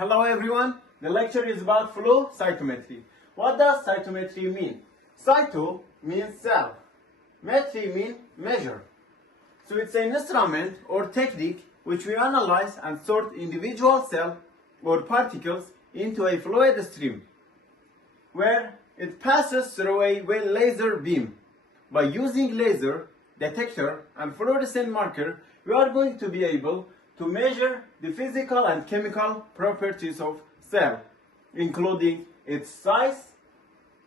Hello everyone, the lecture is about flow cytometry. What does cytometry mean? Cyto means cell, metry means measure. So it's an instrument or technique which we analyze and sort individual cell or particles into a fluid stream where it passes through a laser beam. By using laser detector and fluorescent marker, we are going to be able to measure the physical and chemical properties of cell, including its size,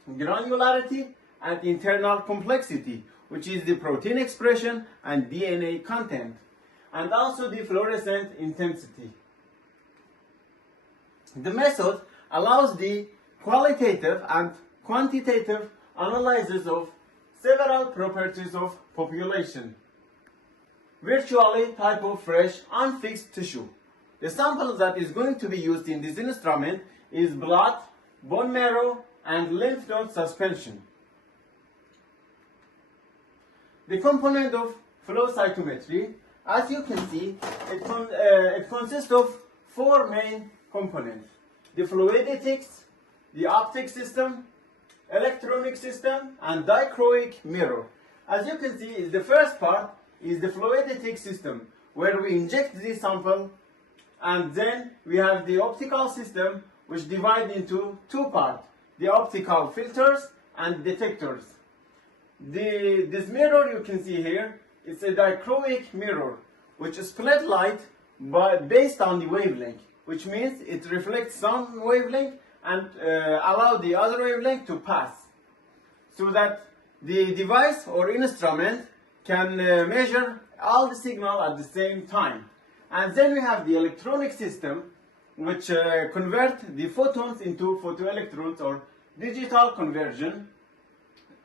granularity, and internal complexity, which is the protein expression and DNA content, and also the fluorescent intensity. The method allows the qualitative and quantitative analysis of several properties of population, virtually type of fresh unfixed tissue. The sample that is going to be used in this instrument is blood, bone marrow, and lymph node suspension. The component of flow cytometry, as you can see, it consists of four main components: the fluidics, the optic system, electronic system, and dichroic mirror. As you can see, the first part is the fluidic system, where we inject the sample, and then we have the optical system, which divide into two parts: the optical filters and detectors. This mirror you can see here is a dichroic mirror, which split light based on the wavelength, which means it reflects some wavelength and allow the other wavelength to pass, so that the device or instrument can measure all the signal at the same time. And then we have the electronic system, which convert the photons into photoelectrons, or digital conversion,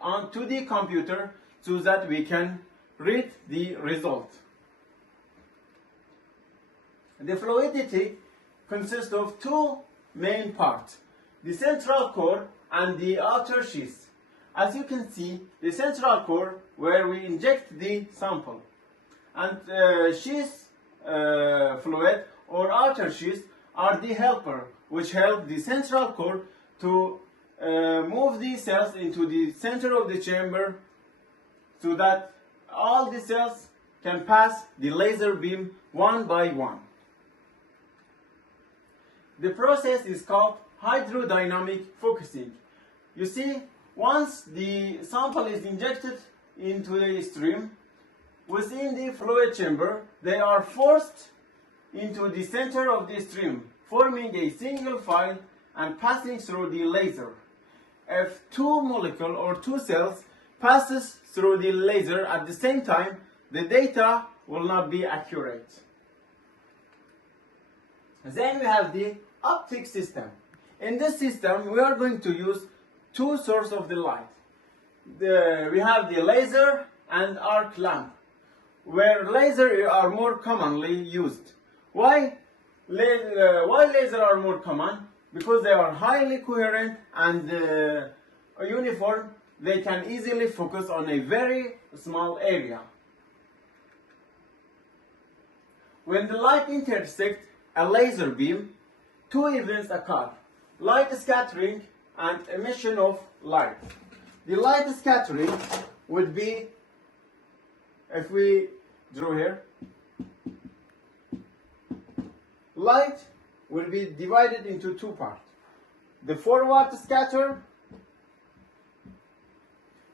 onto the computer so that we can read the result. The fluidity consists of two main parts: the central core and the outer sheath. As you can see, the central core, where we inject the sample, and sheath fluid or outer sheath are the helper, which help the central core to move the cells into the center of the chamber so that all the cells can pass the laser beam one by one. The process is called hydrodynamic focusing. You see, once the sample is injected into the stream, within the fluid chamber, they are forced into the center of the stream, forming a single file and passing through the laser. If two molecules or two cells passes through the laser at the same time, the data will not be accurate. Then we have the optic system. In this system, we are going to use two sources of the light. We have the laser and arc lamp, where lasers are more commonly used. Why lasers are more common? Because they are highly coherent and uniform. They can easily focus on a very small area. When the light intersects a laser beam, two events occur: light scattering and emission of light. The light scattering would be, if we draw here, light will be divided into two parts: the forward scatter,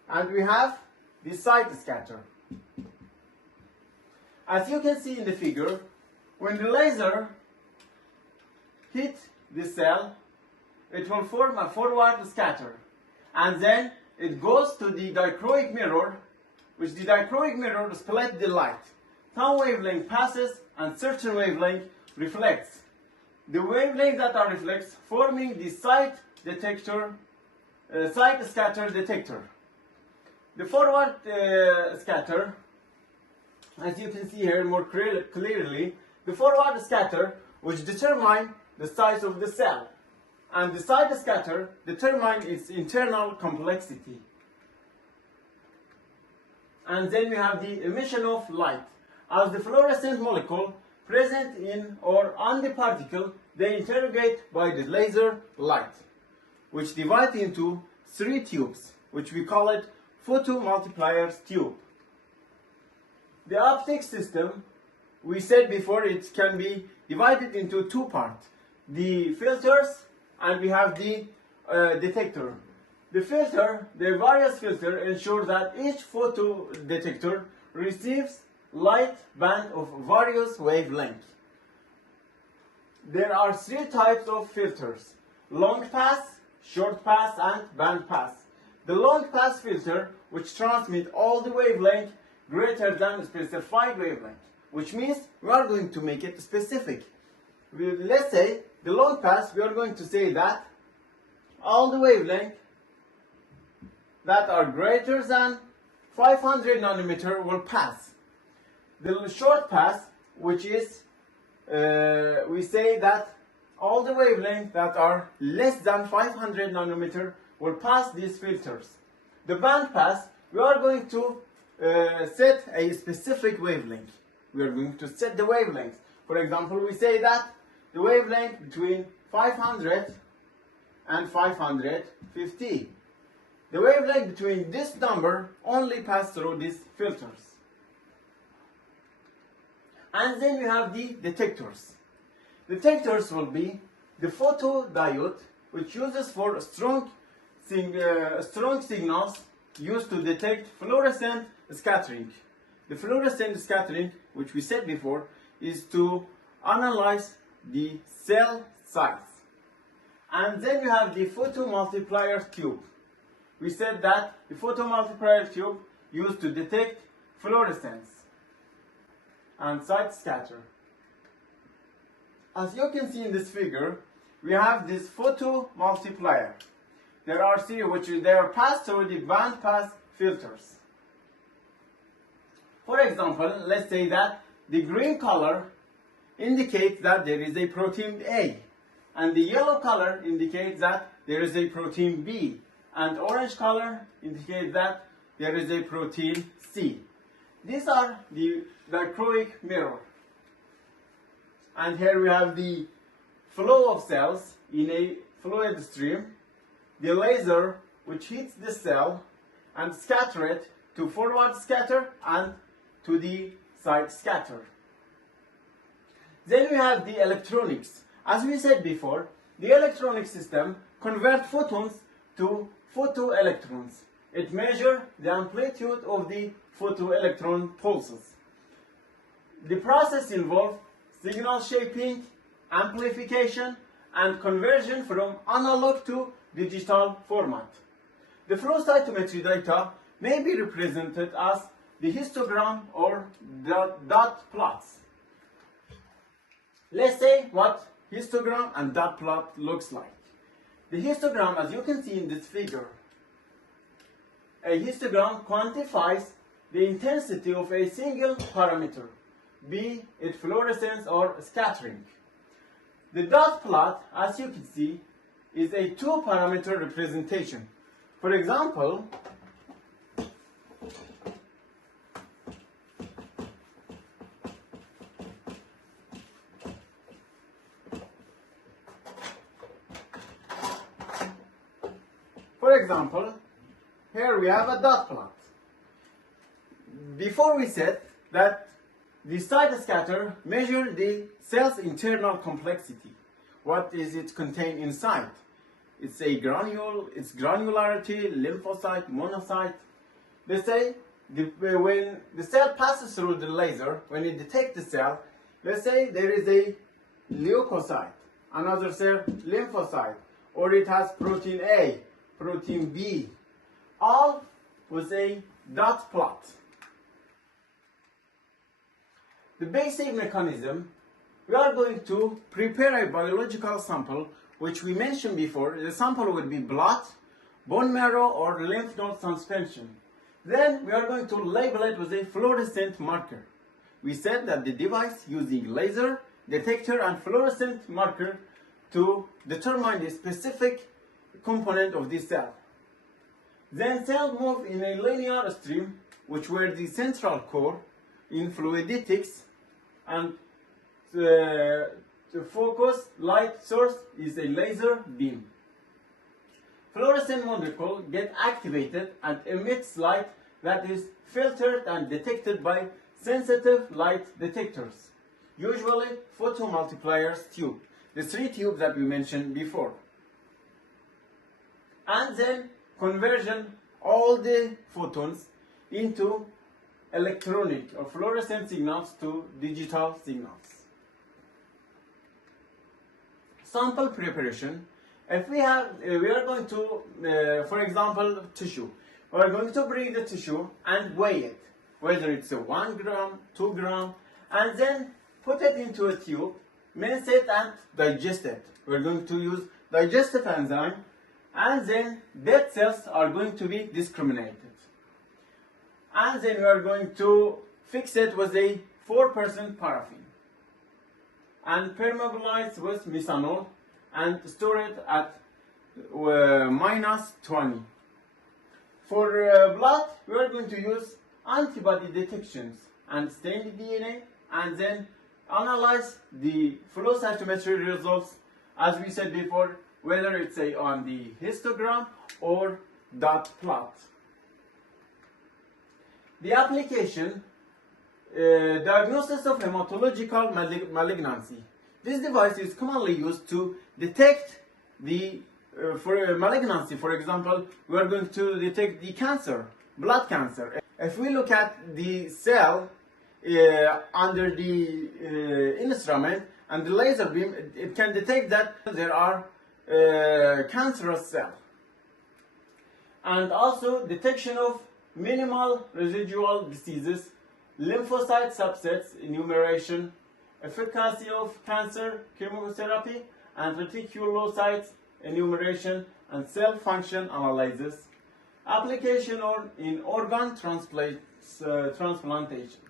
and we have the side scatter. As you can see in the figure, when the laser hits the cell, it will form a forward scatter, and then it goes to the dichroic mirror, which the dichroic mirror splits the light. Some wavelength passes and certain wavelength reflects. The wavelengths that are reflects forming the side scatter detector. The forward scatter, as you can see here more clearly, the forward scatter, which determine the size of the cell, and the side scatter determine its internal complexity. And then we have the emission of light. As the fluorescent molecule present in or on the particle they interrogate by the laser light, which divides into 3 tubes, which we call it photomultipliers tube. The optics system, we said before, it can be divided into 2 parts, the filters and we have the detector. The filter, the various filter ensure that each photo detector receives light band of various wavelengths. There are 3 types of filters: long pass, short pass and band pass. The long pass filter, which transmits all the wavelength greater than the specified wavelength, which means we are going to make it specific. Let's say the long pass, we are going to say that all the wavelength that are greater than 500 nanometer will pass. The short pass, which is, we say that all the wavelength that are less than 500 nanometer will pass these filters. The band pass, we are going to set a specific wavelength. We are going to set the wavelength. For example, we say that the wavelength between 500 and 550. The wavelength between this number only pass through these filters. And then we have the detectors. Detectors will be the photodiode, which uses for strong signals used to detect fluorescent scattering. The fluorescent scattering, which we said before, is to analyze the cell size. And then you have the photomultiplier tube. We said that the photomultiplier tube used to detect fluorescence and side scatter. As you can see in this figure, we have this photomultiplier. There are 3 which they are passed through the band pass filters. For example, let's say that the green color indicates that there is a protein A, and the yellow color indicates that there is a protein B, and orange color indicates that there is a protein C. These are the dichroic mirror. And here we have the flow of cells in a fluid stream, the laser which hits the cell and scatter it to forward scatter and to the side scatter. Then we have the electronics. As we said before, the electronic system converts photons to photoelectrons. It measures the amplitude of the photoelectron pulses. The process involves signal shaping, amplification, and conversion from analog to digital format. The flow cytometry data may be represented as the histogram or the dot plots. Let's say what histogram and dot plot looks like. The histogram, as you can see in this figure, a histogram quantifies the intensity of a single parameter, be it fluorescence or scattering. The dot plot, as you can see, is a 2-parameter representation. For example, here we have a dot plot. Before we said that the side scatter measures the cell's internal complexity. What is it contained inside? It's a granule, its granularity, lymphocyte, monocyte. They say when the cell passes through the laser, when it detects the cell, let's say there is a leukocyte, another cell lymphocyte, or it has protein A, protein B, all with a dot plot. The basic mechanism, we are going to prepare a biological sample, which we mentioned before. The sample would be blood, bone marrow, or lymph node suspension. Then we are going to label it with a fluorescent marker. We said that the device using laser, detector, and fluorescent marker to determine the specific component of this cell. Then cells move in a linear stream, which were the central core in fluidics, and focus light source is a laser beam. Fluorescent molecule get activated and emits light that is filtered and detected by sensitive light detectors, usually photomultipliers tube, the 3 tubes that we mentioned before. And then conversion all the photons into electronic or fluorescent signals to digital signals. Sample preparation. If we are going to, for example, tissue. We are going to bring the tissue and weigh it, whether it's a 1 gram, 2 gram, and then put it into a tube, mince it and digest it. We're going to use digestive enzyme, and then dead cells are going to be discriminated. And then we are going to fix it with a 4% paraffin and permeabilize with methanol and store it at -20. For blood, we are going to use antibody detections and stain the DNA and then analyze the flow cytometry results, as we said before, whether it's on the histogram or dot plot. The application, diagnosis of hematological malignancy. This device is commonly used to detect the for malignancy. For example, we are going to detect the cancer, blood cancer. If we look at the cell under the instrument and the laser beam, it can detect that there are cancerous cells. And also detection of minimal residual diseases, lymphocyte subsets enumeration, efficacy of cancer chemotherapy, and reticulocytes enumeration and cell function analysis. Application in organ transplantation.